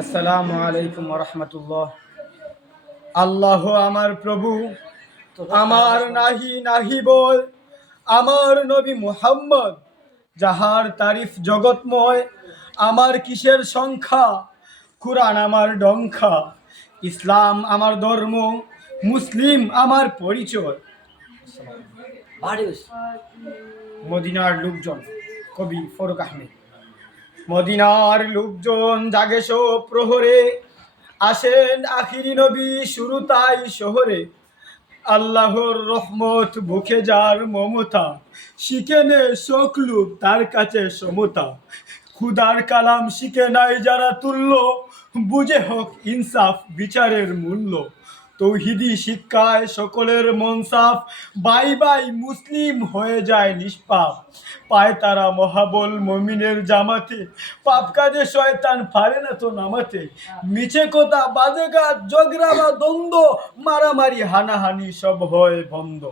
আসসালামু আলাইকুম রহমতুল্লাহ। আল্লাহ আমার প্রভু, আমার নাহি নাহি বল, আমার নবী মুহাম্মদ যাহার তারিফ জগৎময়। আমার কিসের সংখ্যা, কুরআন আমার ডংখা, ইসলাম আমার ধর্ম, মুসলিম আমার পরিচয়। মদিনার লোকজন, কবি ফরুক আহমেদ। মদিনার লোকজন জাগে সব প্রহরে, আসেন আখিরি নবী শুরু তাই শহরে। আল্লাহর রহমত বুকে যার মমতা, শিখে নে শোকলুক তার কাছে সমতা। খুদার কালাম শিখে নাই যারা তুল্য, বুঝে হোক ইনসাফ বিচারের মূল্য। তৌহিদি শিক্ষায় সকলের মন সাফ, বাই বাই মুসলিম হয়ে যায় নিষ্পাপ। পায় তারা মহাবল মমিনের জামাতে, পাপ কাজে শয়তান পারে না তো নামাতে। মিছে কথা বাজে গাছ ঝগড়া বা দ্বন্দ্ব, মারামারি হানাহানি সব হয় বন্ধ।